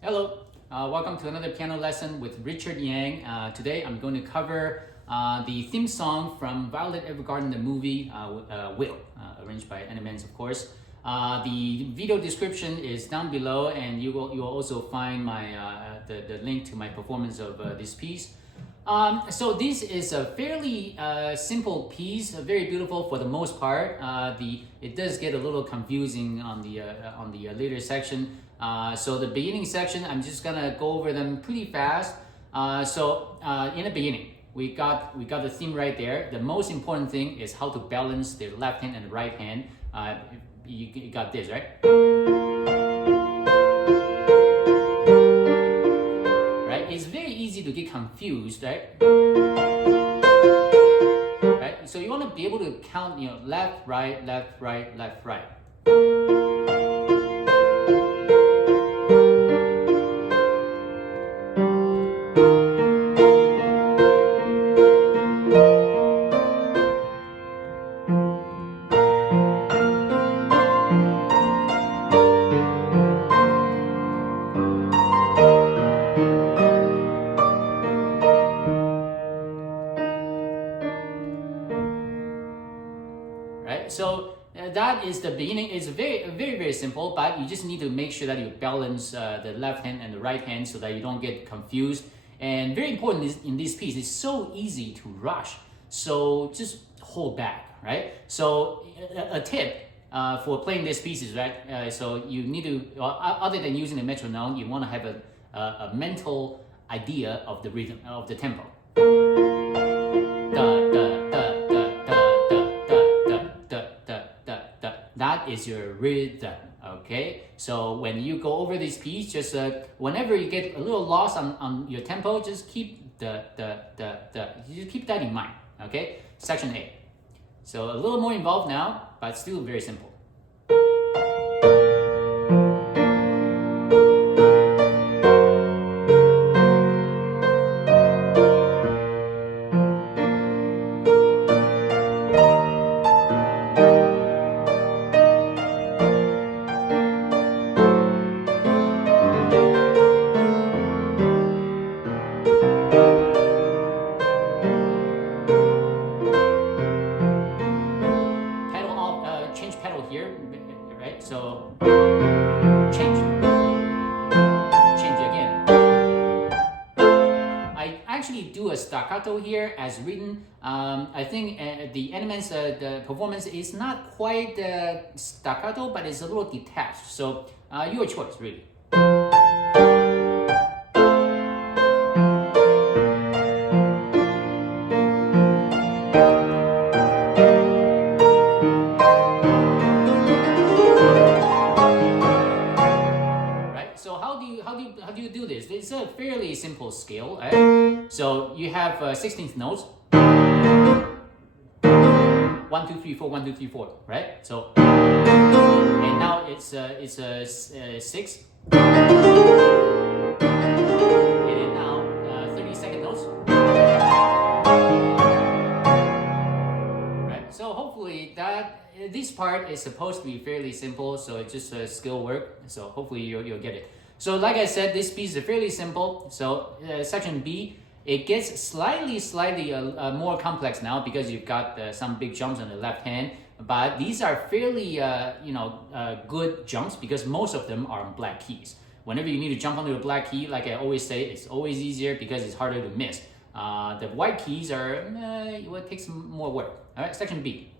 Hello, welcome to another piano lesson with Richard Yang. Today I'm going to cover the theme song from Violet Evergarden, the movie Will, arranged by Animenz, of course. The video description is down below, and you will also find the link to my performance of this piece. So this is a fairly simple piece, very beautiful for the most part. It does get a little confusing on the later section. So the beginning section, I'm just gonna go over them pretty fast. In the beginning, we got the theme right there. The most important thing is how to balance the left hand and the right hand. You got this, right? It's very easy to get confused, right? Right? So you want to be able to count, left, right, left, right, left, right. Right? So that is the beginning. It's very simple, but you just need to make sure that you balance the left hand and the right hand so that you don't get confused. And very important is in this piece, it's so easy to rush. So just hold back, right? So a tip for playing these pieces, right? So you need to, other than using the metronome, you want to have a mental idea of the rhythm, of the tempo. That is your rhythm, okay? So when you go over this piece, just whenever you get a little lost on your tempo, just keep you just keep that in mind, okay? Section A. So a little more involved now, but still very simple. Change pedal here, right? So change again. I actually do a staccato here as written. I think the Animenz the performance is not quite staccato, but it's a little detached. So your choice, really. How do you do this? It's a fairly simple scale, right? So you have 16th notes. 1, 2, 3, 4, 1, 2, 3, 4, right? So and now it's 6. And then now 32nd notes. Right? So hopefully this part is supposed to be fairly simple, so it's just skill work. So hopefully you'll get it. So like I said, this piece is fairly simple. So section B, it gets slightly more complex now because you've got some big jumps on the left hand. But these are fairly good jumps because most of them are on black keys. Whenever you need to jump onto a black key, like I always say, it's always easier because it's harder to miss. The white keys are it takes more work. All right, section B.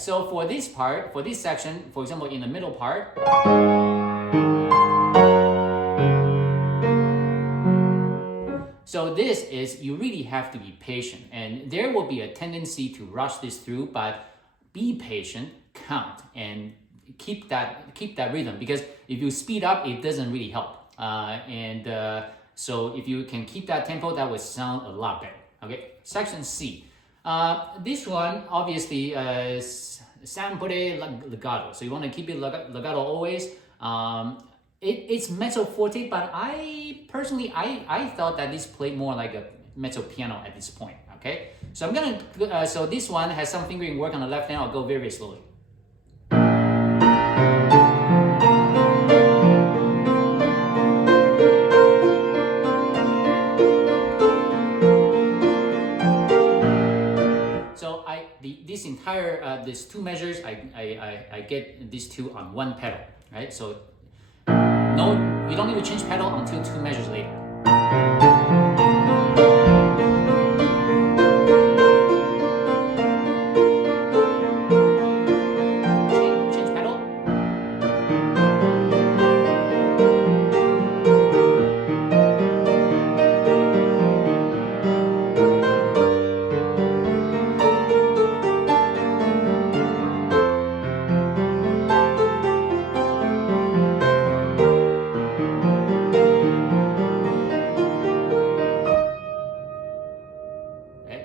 right? So for this part, for this section, for example, in the middle part, so this is, you really have to be patient, and there will be a tendency to rush this through, but be patient, count, and keep that rhythm, because if you speed up, it doesn't really help. So if you can keep that tempo, that would sound a lot better. Okay, section C. This one obviously sempre legato, so you want to keep it legato always. It's mezzo forte, but I personally thought that this played more like a mezzo piano at this point. Okay, so I'm gonna so this one has some fingering work on the left hand. I'll go very slowly. So this entire these two measures, I get these two on one pedal, right? So no, you don't need to change pedal until two measures later. Change pedal.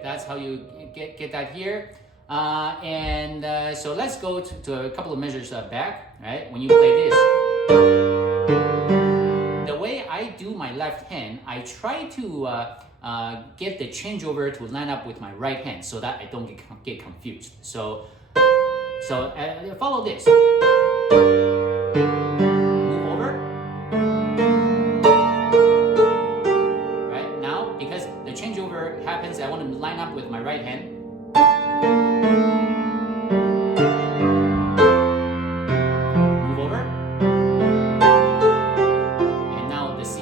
That's how you get that here. So let's go to a couple of measures back, right? When you play this, the way I do my left hand, I try to get the changeover to line up with my right hand so that I don't get confused. So follow this. Move over. Right now, because the changeover happens, I want to line up with my right hand. Move over. And now the C.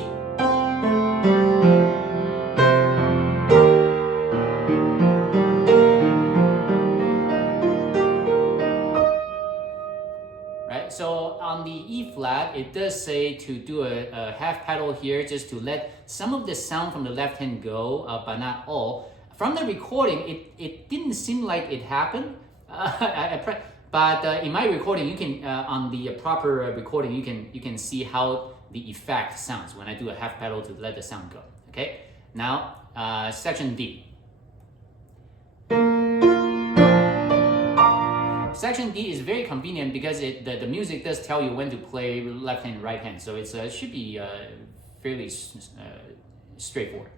Right, so on the E flat, it does say to do a half pedal here, just to let some of the sound from the left hand go, but not all. From the recording, it didn't seem like it happened, but in my recording, you can on the proper recording, you can see how the effect sounds when I do a half pedal to let the sound go. Okay, now section D. Section D is very convenient because the music does tell you when to play left hand, right hand, so it should be fairly straightforward.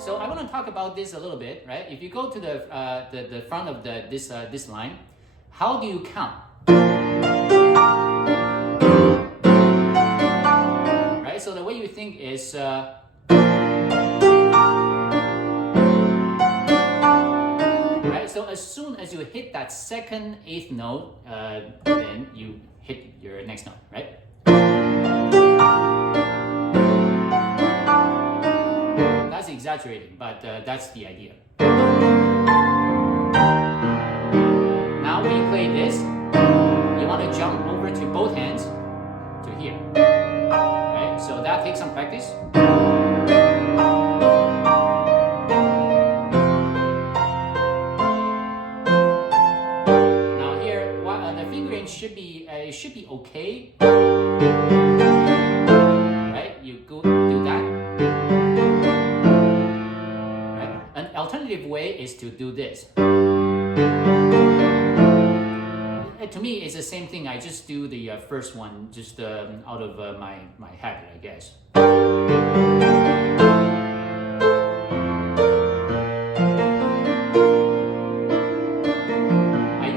So I want to talk about this a little bit, right? If you go to the front of this line, how do you count? Right. So the way you think is right. So as soon as you hit that second eighth note, then you hit your next note, right? That's exaggerating, but that's the idea. Now when you play this, you want to jump over to both hands to here. Right? So that takes some practice. Now here, the fingering should be okay. Right? You go do that. Alternative way is to do this. To me, it's the same thing. I just do the first one just out of my habit, I guess. I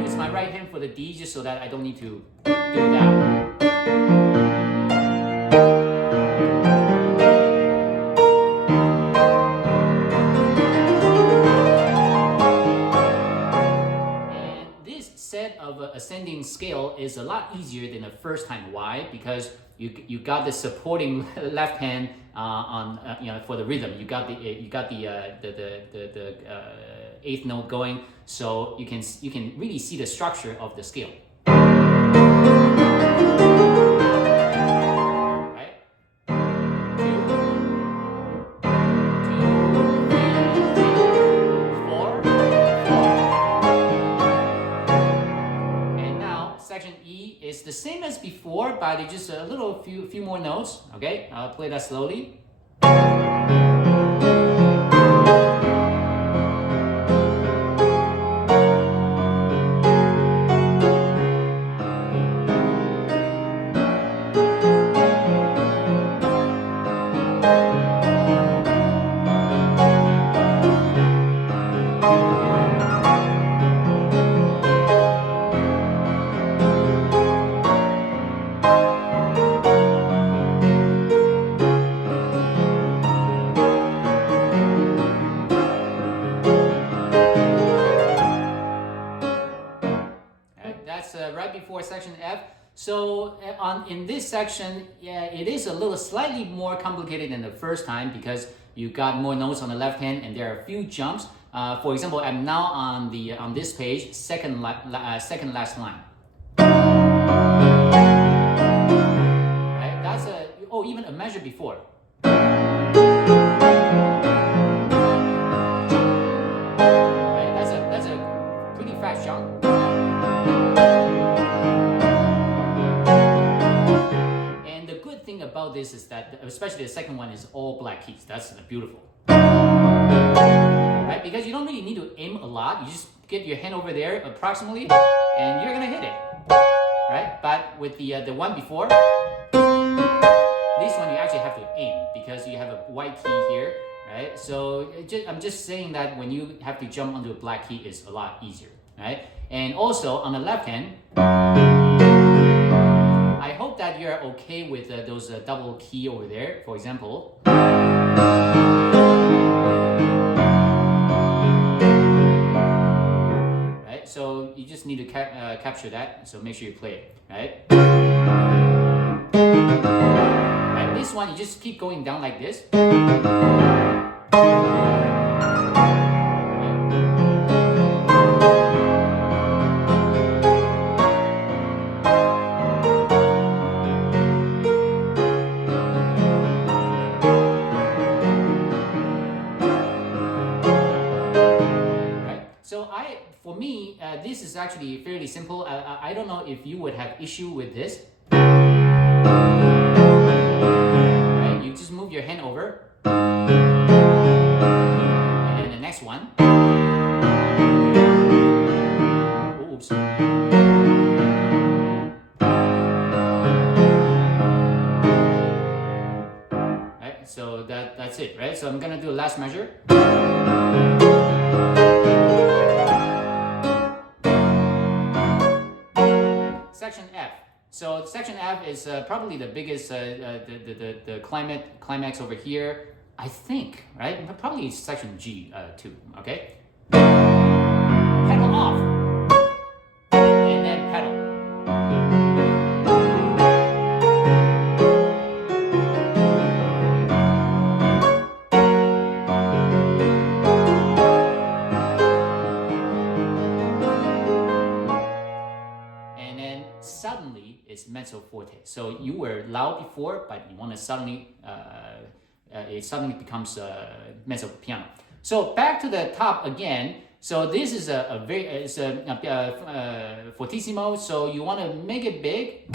use my right hand for the D just so that I don't need to do that. Set of ascending scale is a lot easier than the first time. Why? Because you got the supporting left hand on for the rhythm. You got the eighth note going, so you can really see the structure of the scale. Section E is the same as before, but it's just a few more notes. Okay, I'll play that slowly. That's right before section F. So in this section, yeah, it is a little slightly more complicated than the first time because you got more notes on the left hand and there are a few jumps. For example, I'm now on this page, second last line. Right? That's even a measure before. Right? That's a pretty fast jump. About this is that especially the second one is all black keys. That's beautiful, right? Because you don't really need to aim a lot. You just get your hand over there approximately and you're gonna hit it, right? But with the one before, this one you actually have to aim because you have a white key here, right? So I'm just saying that when you have to jump onto a black key is a lot easier, right? And also on the left hand, I hope that you're okay with those double key over there, for example. Right, so you just need to capture that, so make sure you play it, right? Right, this one, you just keep going down like this. For me, this is actually fairly simple. I don't know if you would have issue with this. Right? You just move your hand over. And then the next one. Oops. Right? So that's it, right? So I'm gonna do a last measure. Section F. So section F is probably the biggest, the climax over here, I think, right? Probably section G too, okay? Pedal off, and then pedal. Suddenly it's mezzo forte. So you were loud before, but you want to suddenly, it suddenly becomes mezzo piano. So back to the top again. So this is it's a fortissimo. So you want to make it big.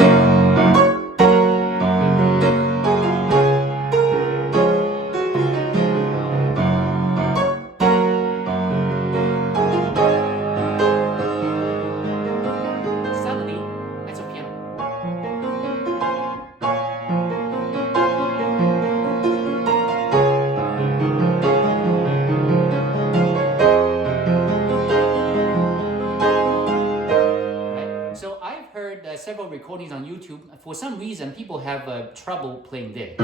several recordings on YouTube. For some reason, people have trouble playing this.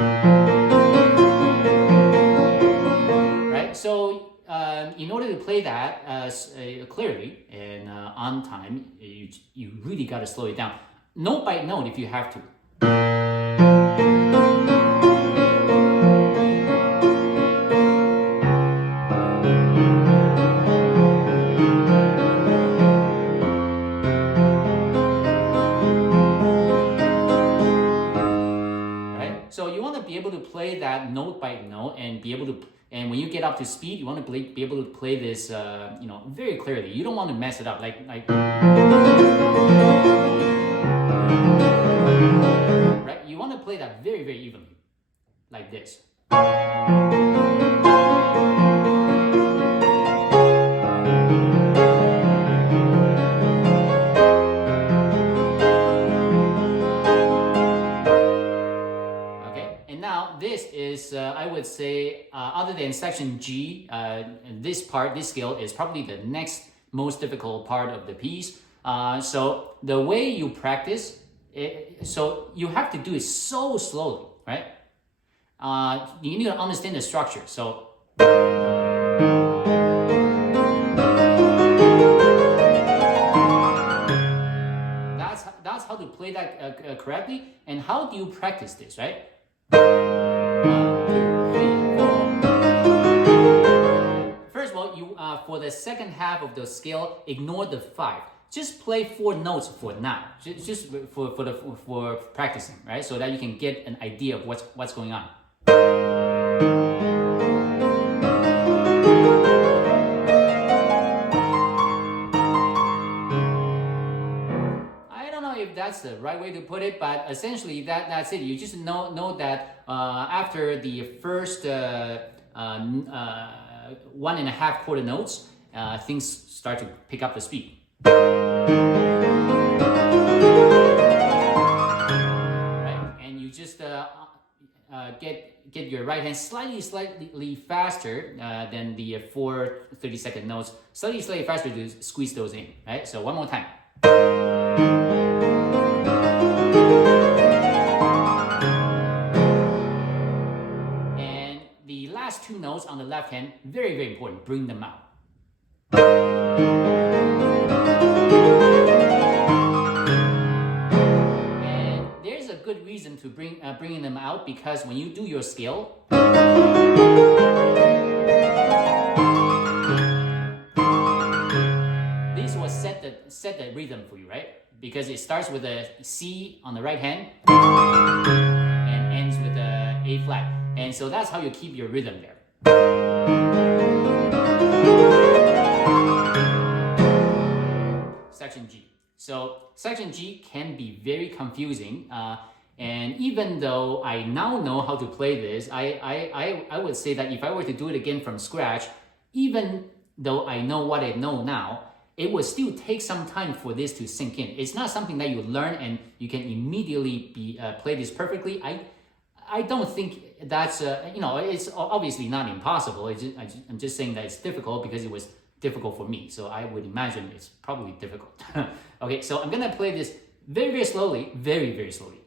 Right? So in order to play that clearly and on time, you really got to slow it down. Note by note if you have to. So you want to be able to play that note by note and be able to, and when you get up to speed, you want to be able to play this, very clearly. You don't want to mess it up, like, right? You want to play that very, very evenly, like this. This is, I would say, other than section G, this scale is probably the next most difficult part of the piece. So the way you practice, so you have to do it so slowly, right? You need to understand the structure. So that's how to play that correctly. And how do you practice this, right? 1, 2, 3, 4. First of all, you for the second half of the scale, ignore the 5. Just play 4 notes for now, just for practicing, right? So that you can get an idea of what's going on. If that's the right way to put it, but essentially that's it. You just know that after the first 1.5 quarter notes, things start to pick up the speed. Right, and you just get your right hand slightly faster than the 4 30-second notes, slightly faster to squeeze those in. Right, so one more time. And the last 2 notes on the left hand, very, very important, bring them out. And there's a good reason to bringing them out, because when you do your scale, this will set the rhythm for you, right? Because it starts with a C on the right hand and ends with a A flat. And so that's how you keep your rhythm there. Section G. So section G can be very confusing. And even though I now know how to play this, I would say that if I were to do it again from scratch, even though I know what I know now, it will still take some time for this to sink in. It's not something that you learn and you can immediately play this perfectly. I don't think that's it's obviously not impossible. I'm just saying that it's difficult because it was difficult for me. So I would imagine it's probably difficult. Okay, so I'm gonna play this very, very slowly, very, very slowly.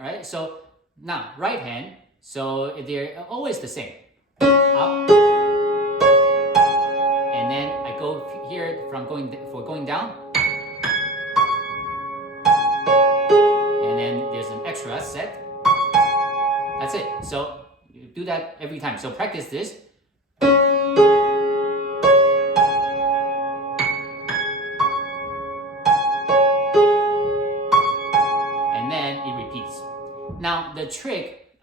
Right? So now right hand, so they're always the same. Up, and then I go here for going down, and then there's an extra set. That's it. So you do that every time. So practice this. Now the trick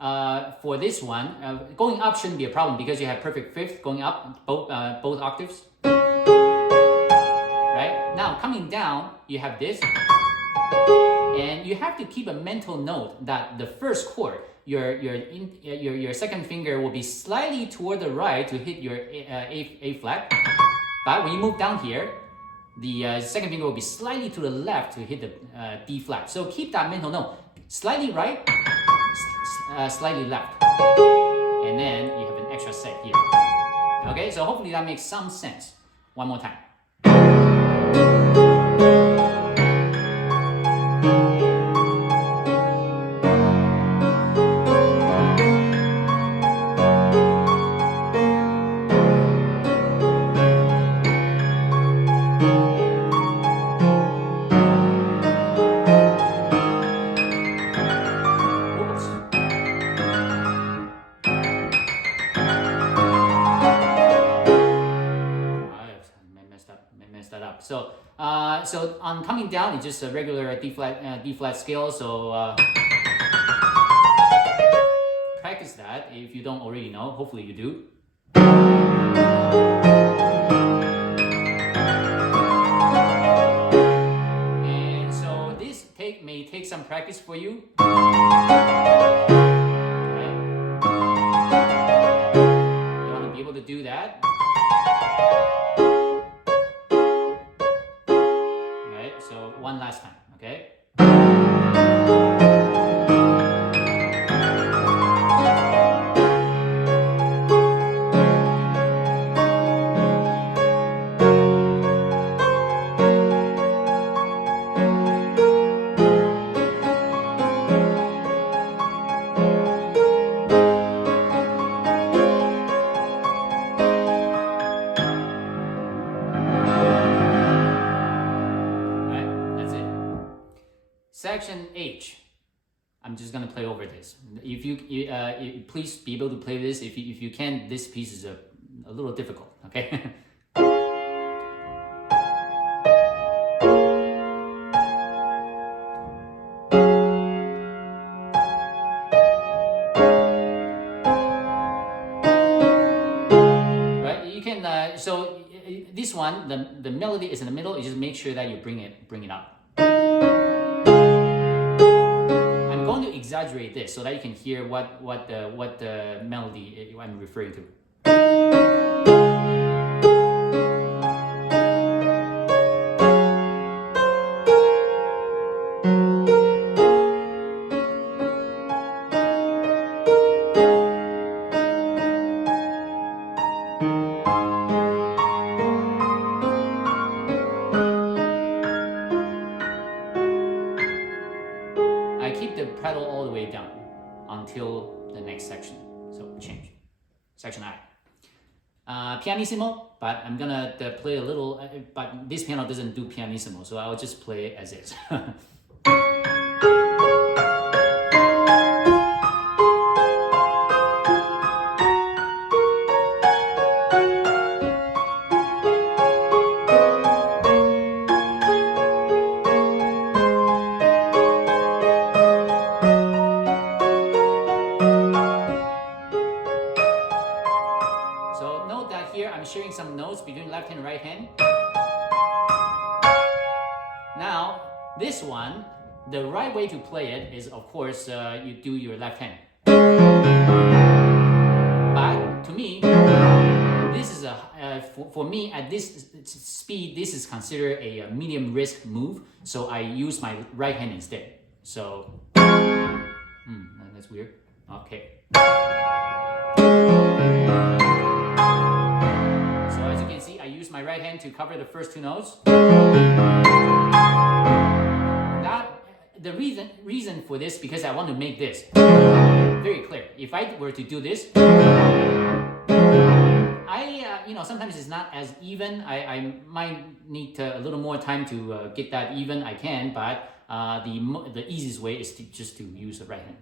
for this one, going up shouldn't be a problem because you have perfect fifth going up both octaves. Right? Now coming down, you have this, And you have to keep a mental note that the first chord, your second finger will be slightly toward the right to hit your A flat. But when you move down here, the second finger will be slightly to the left to hit the D flat. So keep that mental note. Slightly right, slightly left. And then you have an extra set here. Okay, so hopefully that makes some sense. One more time. So, so on coming down, it's just a regular D flat scale. So practice that if you don't already know. Hopefully you do. And so this may take some practice for you. Okay. You want to be able to do that. So one last time, okay? Section H. I'm just gonna play over this. If you please be able to play this. If you can, this piece is a little difficult. Okay. Right. You can. So this one, the melody is in the middle. You just make sure that you bring it up. Exaggerate this so that you can hear what the melody I'm referring to. I keep the pedal all the way down until the next section. So change. Section I. Pianissimo, but I'm gonna play a little, but this piano doesn't do pianissimo, so I'll just play it as is. So note that here I'm sharing some notes between left hand and right hand. Now, this one, the right way to play it is, of course, you do your left hand. But to me, this is for me at this speed, this is considered a medium risk move. So I use my right hand instead. So, that's weird. Okay. I use my right hand to cover the first two notes. The reason for this, because I want to make this very clear. If I were to do this, sometimes it's not as even. I might need a little more time to get that even. I can, but the easiest way is just to use the right hand.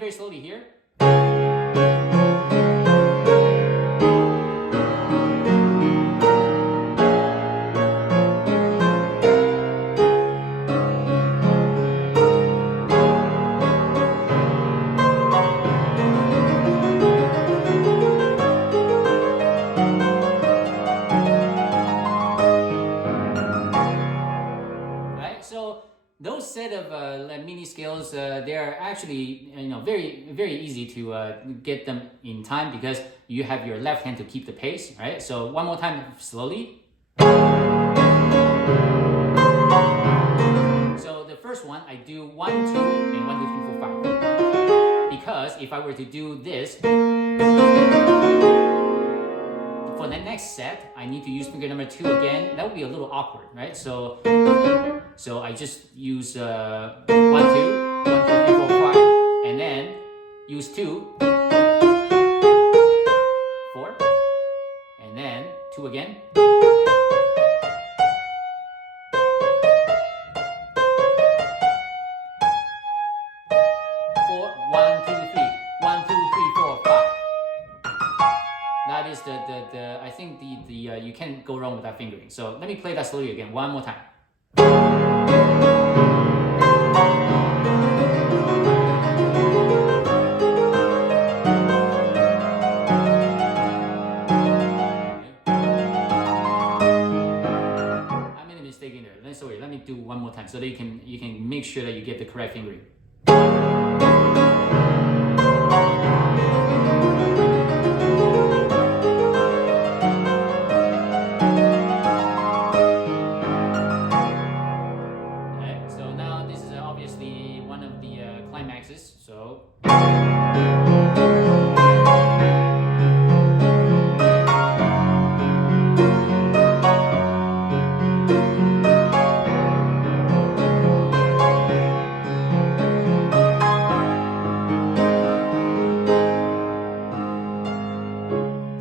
Very slowly here. of mini scales, they're actually very easy to get them in time because you have your left hand to keep the pace, right? So one more time, slowly. So the first one, I do 1, 2, and 1, 2, 3, 4, 5. Because if I were to do this, for the next set, I need to use finger number 2 again. That would be a little awkward, right? So I just use 1, 2, 1, 2, 3, 4, 5, and then use 2, 4, and then 2 again. 4, 1, 2, 3, 1, 2, 3, 4, 5. That is I think you can't go wrong with that fingering. So let me play that slowly again, one more time. I made a mistake in there. Sorry, let me do one more time so that you can make sure that you get the correct fingering. Climaxes, so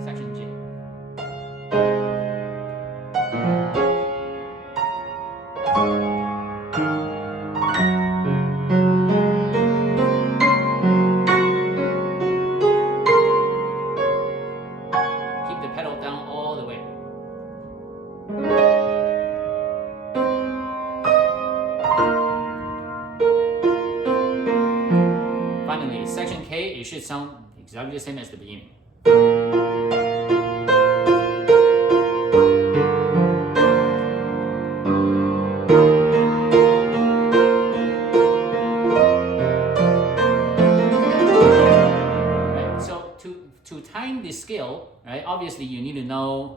section J. The pedal down all the way. Finally, section K, it should sound exactly the same as the beginning. Right, so to time the scale, right, obviously you need to know.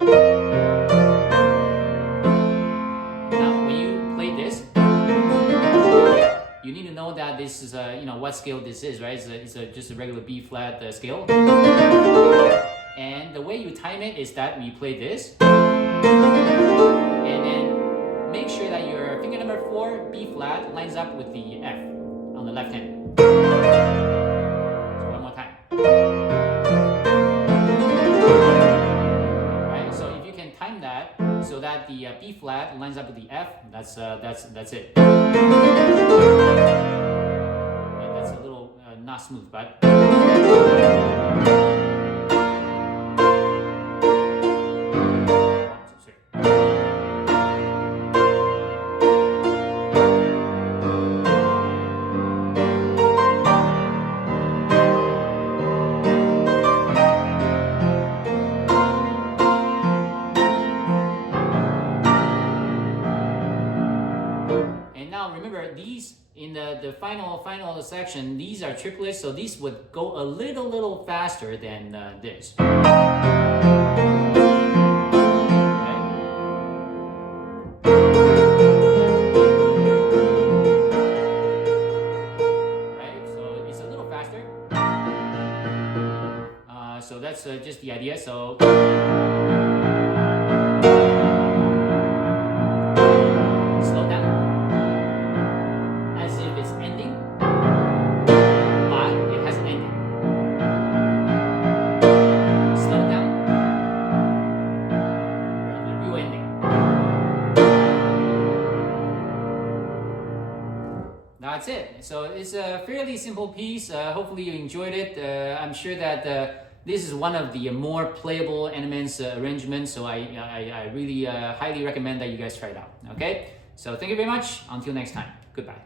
Now, when you play this, you need to know that this is what scale this is, right? It's just a regular B flat scale. And the way you time it is that when you play this, and then make sure that your finger number 4, B flat, lines up with the F on the left hand. So one more time. Right, so if you can time that so that the B flat lines up with the F, that's it. And that's a little not smooth, but. Remember, these in the final section, these are triplets, so these would go a little faster than this. Right, so it's a little faster. So that's just the idea. So. That's it. So it's a fairly simple piece. Hopefully you enjoyed it. I'm sure that this is one of the more playable Animenz arrangements. So I really highly recommend that you guys try it out. Okay. So thank you very much. Until next time. Goodbye.